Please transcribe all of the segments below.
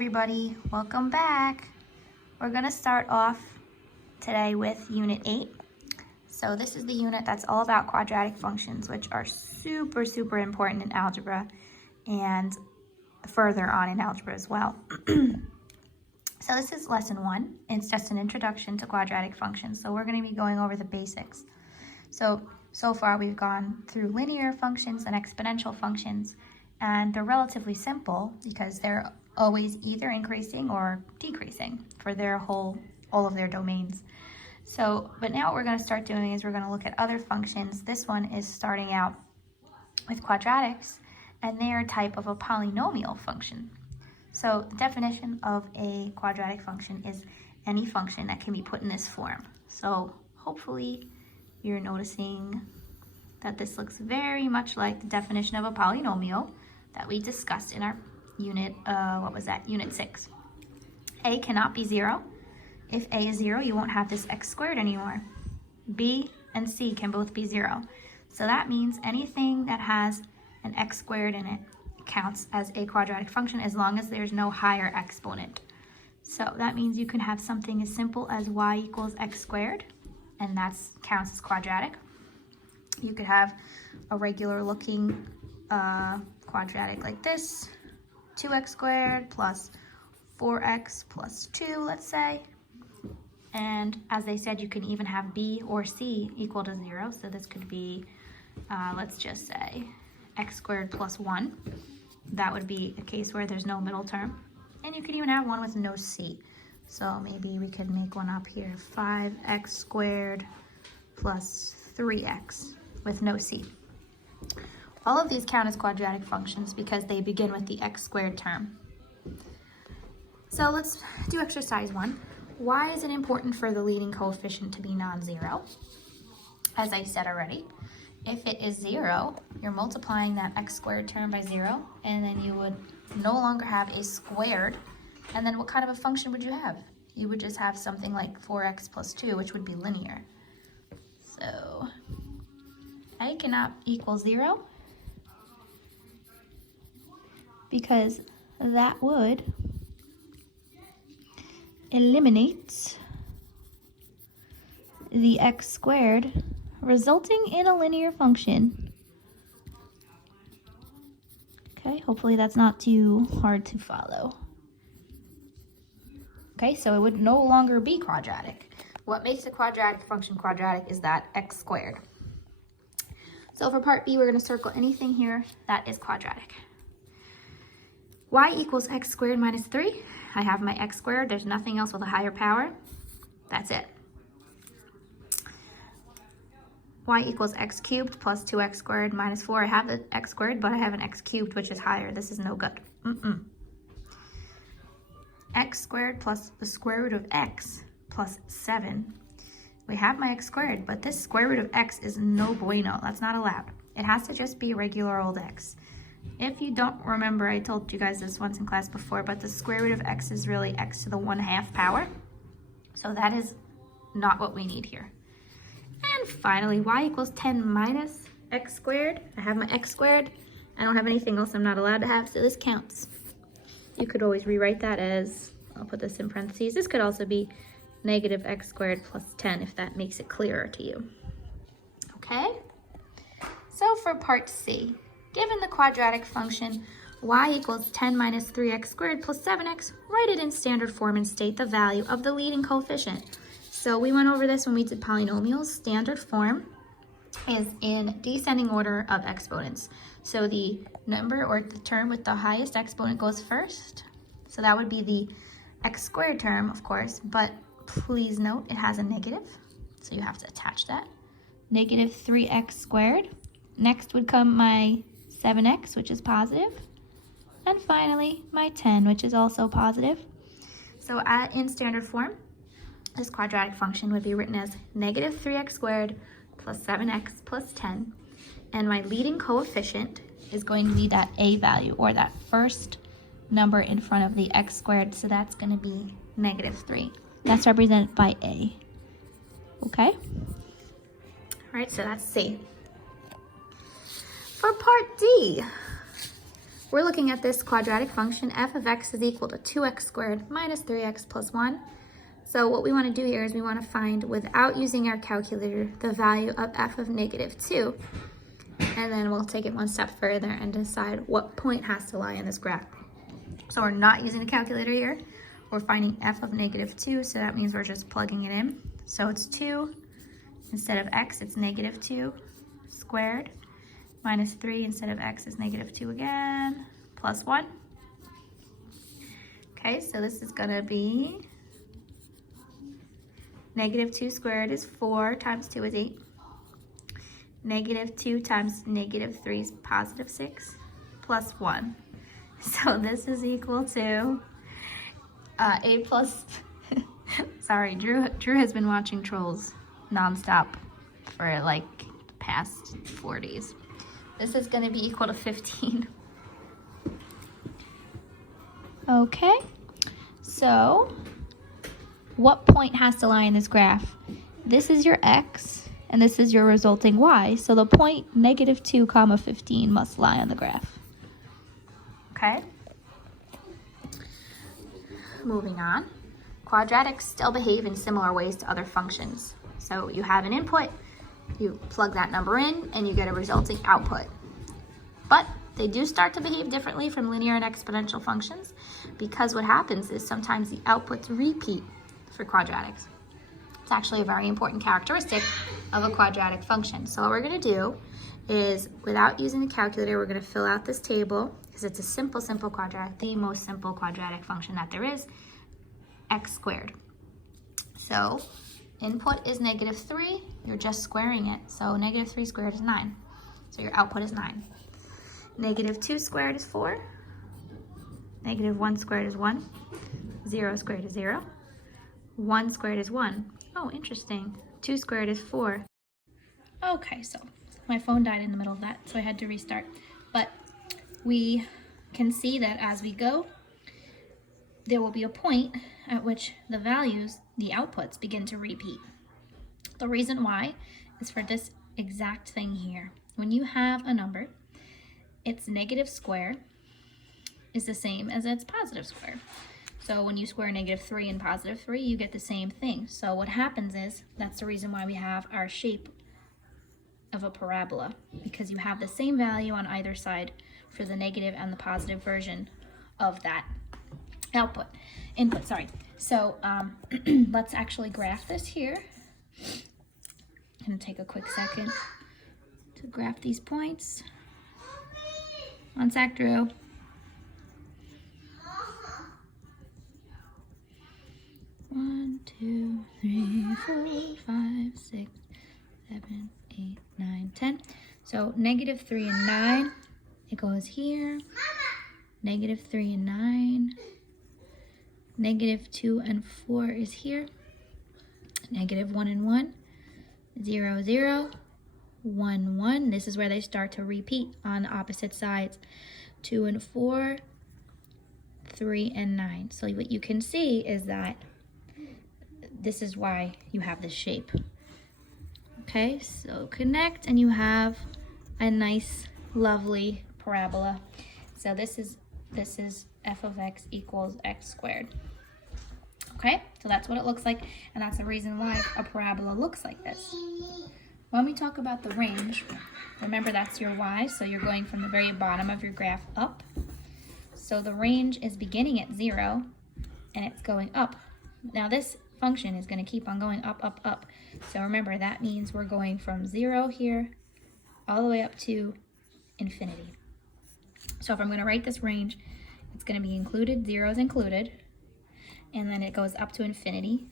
everybody, welcome back. We're going to start off today with Unit 8. So this is the unit that's all about quadratic functions, which are super important in algebra and further on in algebra as well. So this is lesson 1. It's just an introduction to quadratic functions. So we're going to be going over the basics. So far we've gone through linear functions and exponential functions, and they're relatively simple because they're always either increasing or decreasing for all of their domains. But now what we're going to start doing is we're going to look at other functions. This one is starting out with quadratics, and they're a type of a polynomial function. So the definition of a quadratic function is any function that can be put in this form. So hopefully you're noticing that this looks very much like the definition of a polynomial that we discussed in our unit, Unit 6. A cannot be 0. If A is 0, you won't have this x squared anymore. B and C can both be 0. So that means anything that has an x squared in it counts as a quadratic function as long as there's no higher exponent. So that means you can have something as simple as y equals x squared, and that counts as quadratic. You could have a regular looking quadratic like this, 2x squared plus 4x plus 2, let's say. And as they said, you can even have b or c equal to 0. So this could be, let's just say, x squared plus 1. That would be a case where there's no middle term. And you could even have one with no c. So maybe we could make one up here, 5x squared plus 3x with no c. All of these count as quadratic functions because they begin with the x squared term. So let's do exercise 1. Why is it important for the leading coefficient to be non-zero? As I said already, if it is 0, you're multiplying that x squared term by 0, and then you would no longer have a squared. And then what kind of a function would you have? You would just have something like 4x plus 2, which would be linear. So a cannot equal 0 because that would eliminate the x squared, resulting in a linear function. Okay, hopefully that's not too hard to follow. Okay, so it would no longer be quadratic. What makes a quadratic function quadratic is that x squared. So for part B, we're going to circle anything here that is quadratic. Y equals x squared minus 3. I have my x squared. There's nothing else with a higher power. That's it. Y equals x cubed plus 2x squared minus 4. I have the x squared, but I have an x cubed, which is higher. This is no good. X squared plus the square root of x plus 7. We have my x squared, but this square root of x is no bueno. That's not allowed. It has to just be regular old x. If you don't remember, I told you guys this once in class before, but the square root of x is really x to the 1/2 power. So that is not what we need here. And finally, y equals 10 minus x squared. I have my x squared. I don't have anything else I'm not allowed to have, so this counts. You could always rewrite that as, I'll put this in parentheses, this could also be negative x squared plus 10 if that makes it clearer to you. Okay? So for part C, given the quadratic function y equals 10 minus 3x squared plus 7x, write it in standard form and state the value of the leading coefficient. So we went over this when we did polynomials. Standard form is in descending order of exponents. So the number or the term with the highest exponent goes first. So that would be the x squared term, of course, but please note it has a negative. So you have to attach that. Negative 3x squared. Next would come my 7x, which is positive. And finally, my 10, which is also positive. So in standard form, this quadratic function would be written as negative 3x squared plus 7x plus 10. And my leading coefficient is going to be that a value, or that first number in front of the x squared. So that's going to be negative 3. That's represented by a. Okay? All right, so that's C. For part D, we're looking at this quadratic function. F of x is equal to 2x squared minus 3x plus 1. So what we want to do here is we want to find, without using our calculator, the value of f of negative 2. And then we'll take it one step further and decide what point has to lie in this graph. So we're not using the calculator here. We're finding f of negative 2, so that means we're just plugging it in. So it's 2. Instead of x, it's negative 2 squared. Minus 3 instead of x is negative 2 again, plus 1. Okay, so this is going to be negative 2 squared is 4 times 2 is 8. Negative 2 times negative 3 is positive 6 plus 1. So this is equal to 8 plus, sorry, Drew has been watching Trolls nonstop for like the past 4 days. This is going to be equal to 15. Okay, so what point has to lie in this graph? This is your x, and this is your resulting y. So the point negative 2 comma 15 must lie on the graph. Okay. Moving on. Quadratics still behave in similar ways to other functions. So you have an input, you plug that number in, and you get a resulting output. But they do start to behave differently from linear and exponential functions, because what happens is sometimes the outputs repeat for quadratics. It's actually a very important characteristic of a quadratic function. So what we're going to do is, without using the calculator, we're going to fill out this table, because it's a simple quadratic, the most simple quadratic function that there is, x squared. So input is negative 3, you're just squaring it. So negative 3 squared is 9. So your output is 9. Negative 2 squared is 4. Negative 1 squared is 1. 0 squared is 0. 1 squared is 1. Oh, interesting. 2 squared is 4. Okay, so my phone died in the middle of that, so I had to restart. But we can see that as we go, there will be a point at which the values, the outputs, begin to repeat. The reason why is for this exact thing here. When you have a number, its negative square is the same as its positive square. So when you square negative 3 and positive 3, you get the same thing. So what happens is, that's the reason why we have our shape of a parabola, because you have the same value on either side for the negative and the positive version of that input, sorry. So let's actually graph this here. I'm going to take a quick second to graph these points. One sec, Drew. One, 2, 3, 4, 5, 6, 7, 8, 9, 10. So negative 3 and 9, it goes here. Negative 3 and 9. Negative 2 and 4 is here. Negative 1 and 1. 0, 0. 1, 1. This is where they start to repeat on the opposite sides. 2 and 4. 3 and 9. So what you can see is that this is why you have this shape. Okay, so connect and you have a nice, lovely parabola. So this is f of x equals x squared. Okay, so that's what it looks like, and that's the reason why a parabola looks like this. When we talk about the range, remember that's your y, so you're going from the very bottom of your graph up. So the range is beginning at 0, and it's going up. Now this function is going to keep on going up, up, up. So remember, that means we're going from 0 here all the way up to infinity. So if I'm going to write this range, it's going to be included, 0 is included, and then it goes up to infinity,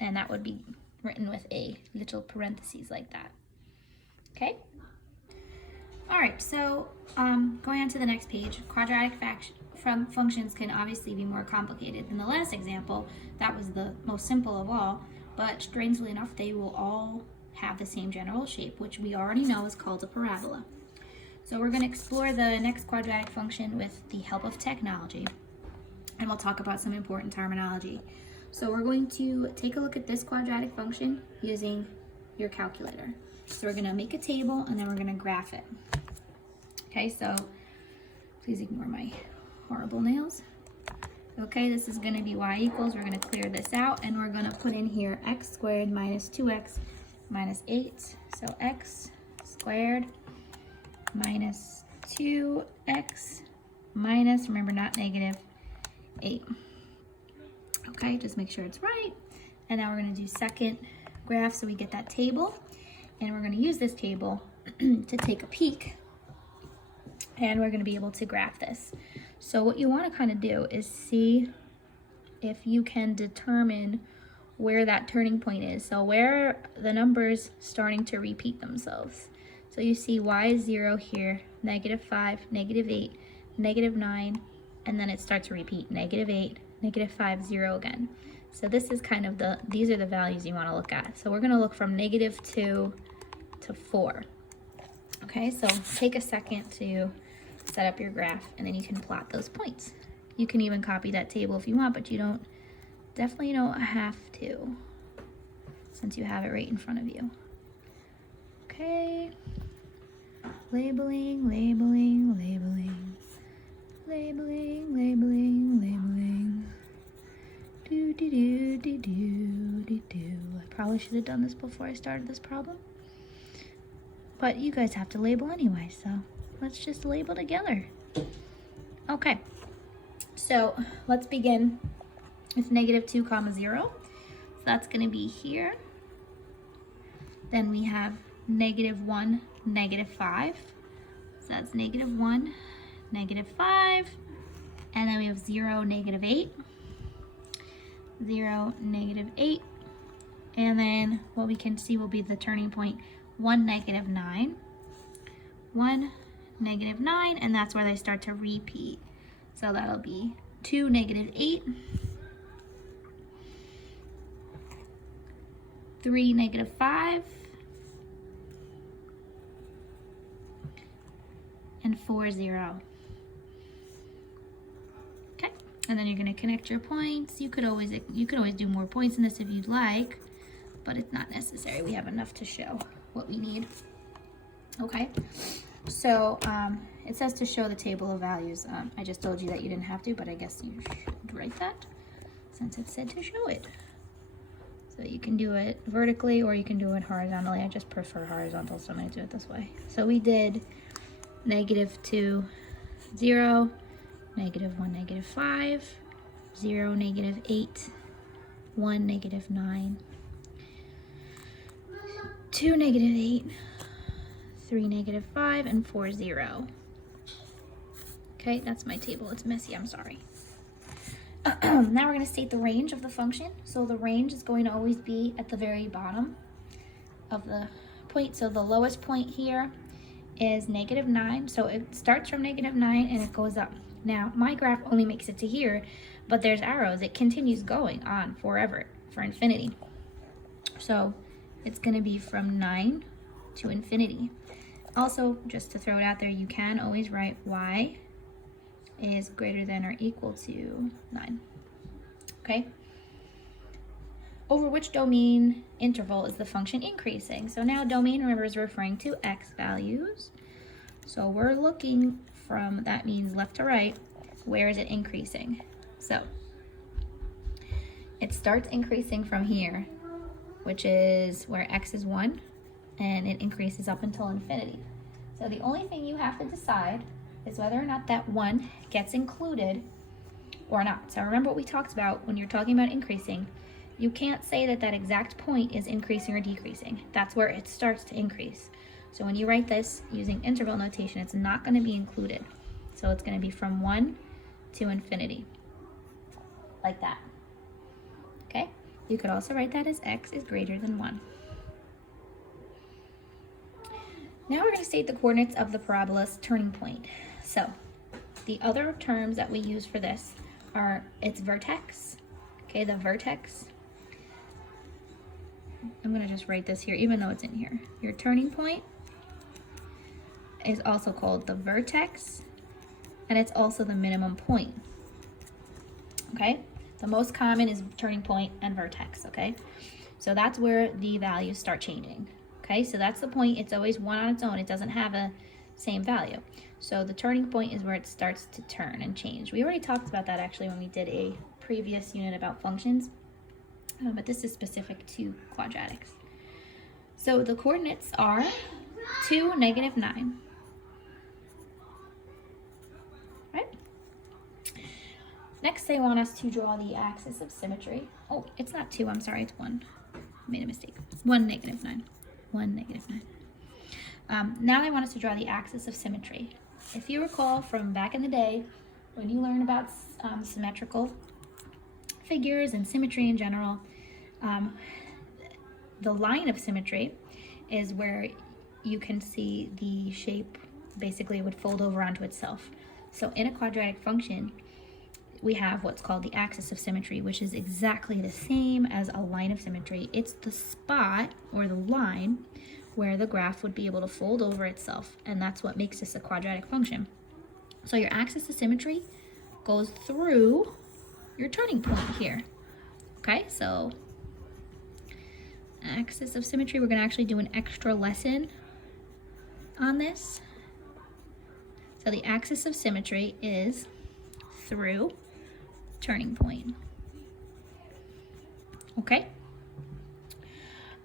and that would be written with a little parentheses like that. Okay? All right, so going on to the next page, quadratic functions can obviously be more complicated than the last example. That was the most simple of all, but strangely enough, they will all have the same general shape, which we already know is called a parabola. So we're going to explore the next quadratic function with the help of technology, and we'll talk about some important terminology. So we're going to take a look at this quadratic function using your calculator. So we're going to make a table, and then we're going to graph it. Okay, so Please ignore my horrible nails. Okay, this is gonna be y equals, we're gonna clear this out, and we're gonna put in here x squared minus 2x minus 8. So x squared minus 2x minus, remember not negative, 8. Okay, just make sure it's right. And now we're gonna do second graph so we get that table. And we're gonna use this table to take a peek. And we're gonna be able to graph this. So what you wanna kind of do is see if you can determine where that turning point is. So where are the numbers starting to repeat themselves? So you see y is 0 here, -5, -8, -9, and then it starts to repeat, -8, -5, 0 again. So this is kind of these are the values you want to look at. So we're going to look from -2 to 4. Okay, so take a second to set up your graph, and then you can plot those points. You can even copy that table if you want, but you definitely don't have to, since you have it right in front of you. Okay, labeling, labeling, labeling, labeling, labeling, labeling. Do do do do do do do. I probably should have done this before I started this problem, but you guys have to label anyway, so let's just label together. Okay, so let's begin with -2, 0. So that's going to be here. Then we have -1, -5. So that's -1, -5. And then we have 0, -8. 0, -8. And then what we can see will be the turning point 1, -9. 1, -9, and that's where they start to repeat. So that'll be 2, -8. 3, -5. And 4, 0. Okay, and then you're going to connect your points. You could always do more points in this if you'd like, but it's not necessary. We have enough to show what we need. Okay, so it says to show the table of values. I just told you that you didn't have to, but I guess you should write that since it said to show it. So you can do it vertically or you can do it horizontally. I just prefer horizontal, so I'm going to do it this way. So we did -2, 0, -1, -5, 0, -8, 1, -9, 2, -8, 3, -5, and 4, 0. Okay, that's my table. It's messy, I'm sorry. Now we're going to state the range of the function. So the range is going to always be at the very bottom of the point. So the lowest point here is -9. So it starts from -9 and it goes up. Now my graph only makes it to here, but there's arrows. It continues going on forever, for infinity. So it's going to be from 9 to infinity. Also, just to throw it out there, you can always write y is greater than or equal to 9. Okay? Over which domain interval is the function increasing? So now domain, remember, is referring to x values. So we're looking from, that means left to right, where is it increasing? So it starts increasing from here, which is where x is 1, and it increases up until infinity. So the only thing you have to decide is whether or not that 1 gets included or not. So remember what we talked about when you're talking about increasing. You can't say that that exact point is increasing or decreasing. That's where it starts to increase. So when you write this using interval notation, it's not going to be included. So it's going to be from 1 to infinity, like that. Okay? You could also write that as x is greater than 1. Now we're going to state the coordinates of the parabola's turning point. So the other terms that we use for this are its vertex. Okay, the vertex. I'm going to just write this here, even though it's in here. Your turning point is also called the vertex, and it's also the minimum point. Okay, the most common is turning point and vertex. Okay, so that's where the values start changing. Okay, so that's the point. It's always one on its own. It doesn't have a same value. So the turning point is where it starts to turn and change. We already talked about that actually when we did a previous unit about functions, but this is specific to quadratics. So the coordinates are 2, -9. Right? Next, they want us to draw the axis of symmetry. Oh, it's not 2, I'm sorry, it's 1. I made a mistake. 1, -9. 1, -9. Now they want us to draw the axis of symmetry. If you recall from back in the day, when you learn about symmetrical figures and symmetry in general, the line of symmetry is where you can see the shape basically would fold over onto itself. So in a quadratic function, we have what's called the axis of symmetry, which is exactly the same as a line of symmetry. It's the spot or the line where the graph would be able to fold over itself, and that's what makes this a quadratic function. So your axis of symmetry goes through your turning point here. Okay, so axis of symmetry, we're going to actually do an extra lesson on this. So the axis of symmetry is through turning point. Okay?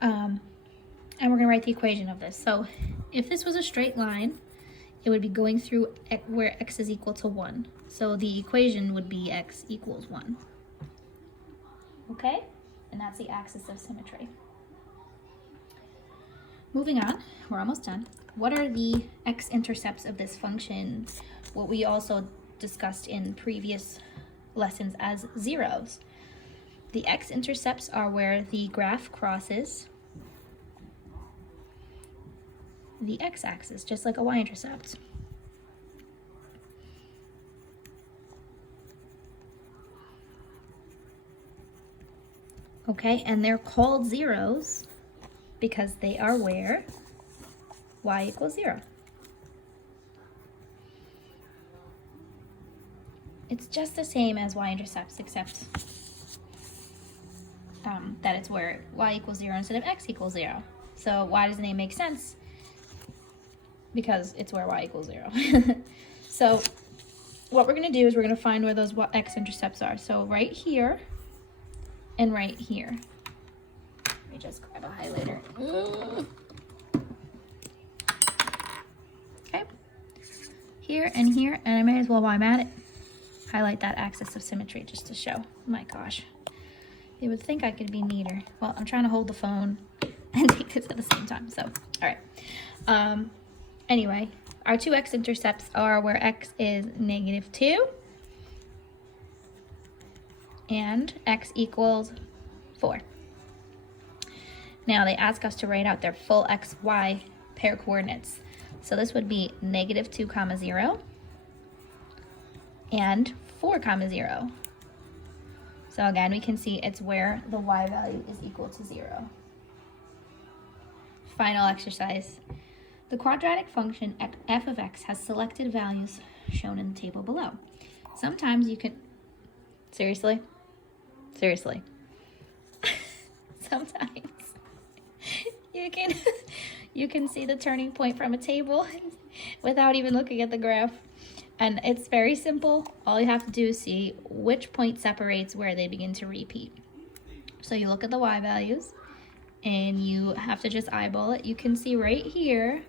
And we're going to write the equation of this. So if this was a straight line, it would be going through where x is equal to 1. So the equation would be x equals 1. Okay? And that's the axis of symmetry. Moving on, we're almost done. What are the x-intercepts of this function? What we also discussed in previous lessons as zeros. The x-intercepts are where the graph crosses the x-axis, just like a y-intercept. Okay, and they're called zeros because they are where y equals 0. It's just the same as y-intercepts, except that it's where y equals 0 instead of x equals 0. So why does the name make sense? Because it's where y equals 0. So what we're going to do is we're going to find where those x-intercepts are. So right here and right here. Let me just grab a highlighter. Okay. Here and here, and I may as well, while I'm at it, highlight that axis of symmetry just to show. Oh my gosh. You would think I could be neater. Well, I'm trying to hold the phone and take this at the same time. So, all right. Anyway, our two x-intercepts are where x is -2 and x equals 4. Now they ask us to write out their full x, y pair coordinates. So this would be -2, 0 and 4, 0. So again, we can see it's where the y value is equal to 0. Final exercise. The quadratic function f of x has selected values shown in the table below. Sometimes you can, seriously? Sometimes you can see the turning point from a table without even looking at the graph. And it's very simple. All you have to do is see which point separates where they begin to repeat. So you look at the y values and you have to just eyeball it. You can see right here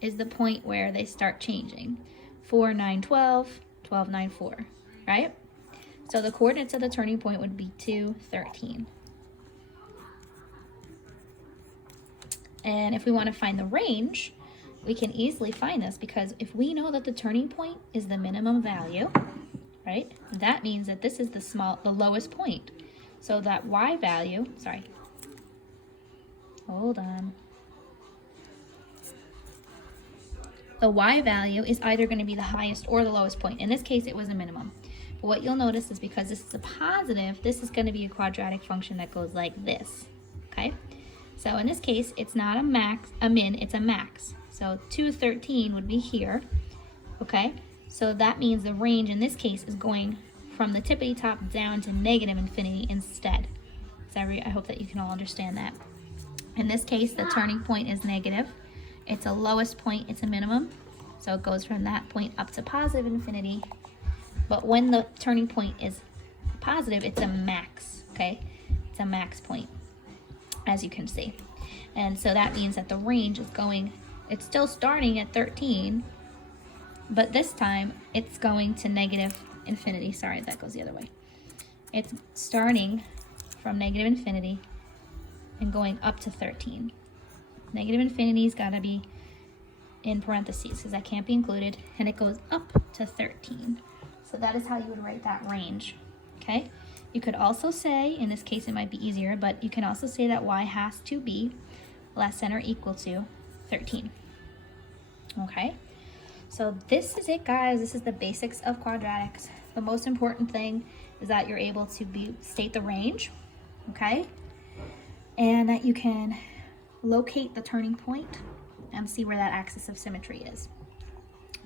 is the point where they start changing. 4, 9, 12, 12, 9, 4, right? So the coordinates of the turning point would be 2, 13. And if we want to find the range, we can easily find this because if we know that the turning point is the minimum value, right? That means that this is the lowest point. So that y value, sorry. Hold on. The y value is either going to be the highest or the lowest point. In this case, it was a minimum. But what you'll notice is because this is a positive, this is going to be a quadratic function that goes like this, okay? So in this case, it's not a min, it's a max. So 213 would be here, okay? So that means the range in this case is going from the tippity top down to -infinity instead. So I hope that you can all understand that. In this case, the turning point is negative. It's a lowest point, it's a minimum. So it goes from that point up to positive infinity. But when the turning point is positive, it's a max, okay? It's a max point, as you can see. And so that means that the range is going, it's still starting at 13, but this time it's going to negative infinity. Sorry, that goes the other way. It's starting from negative infinity and going up to 13. Negative infinity's gotta be in parentheses because that can't be included, and it goes up to 13. So that is how you would write that range, okay? You could also say, in this case it might be easier, but you can also say that y has to be less than or equal to 13, okay? So this is it, guys. This is the basics of quadratics. The most important thing is that you're able to state the range, okay? And that you can locate the turning point and see where that axis of symmetry is.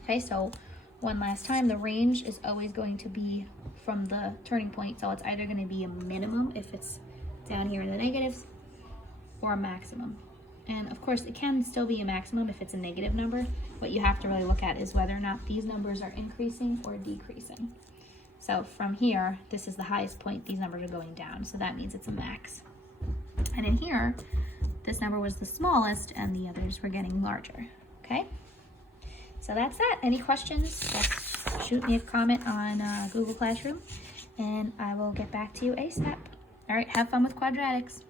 Okay, so one last time, the range is always going to be from the turning point, so it's either going to be a minimum if it's down here in the negatives, or a maximum. And of course, it can still be a maximum if it's a negative number. What you have to really look at is whether or not these numbers are increasing or decreasing. So from here, this is the highest point, these numbers are going down, so that means it's a max. And in here, this number was the smallest and the others were getting larger, okay? So that's that. Any questions, just shoot me a comment on Google Classroom and I will get back to you ASAP. All right, have fun with quadratics.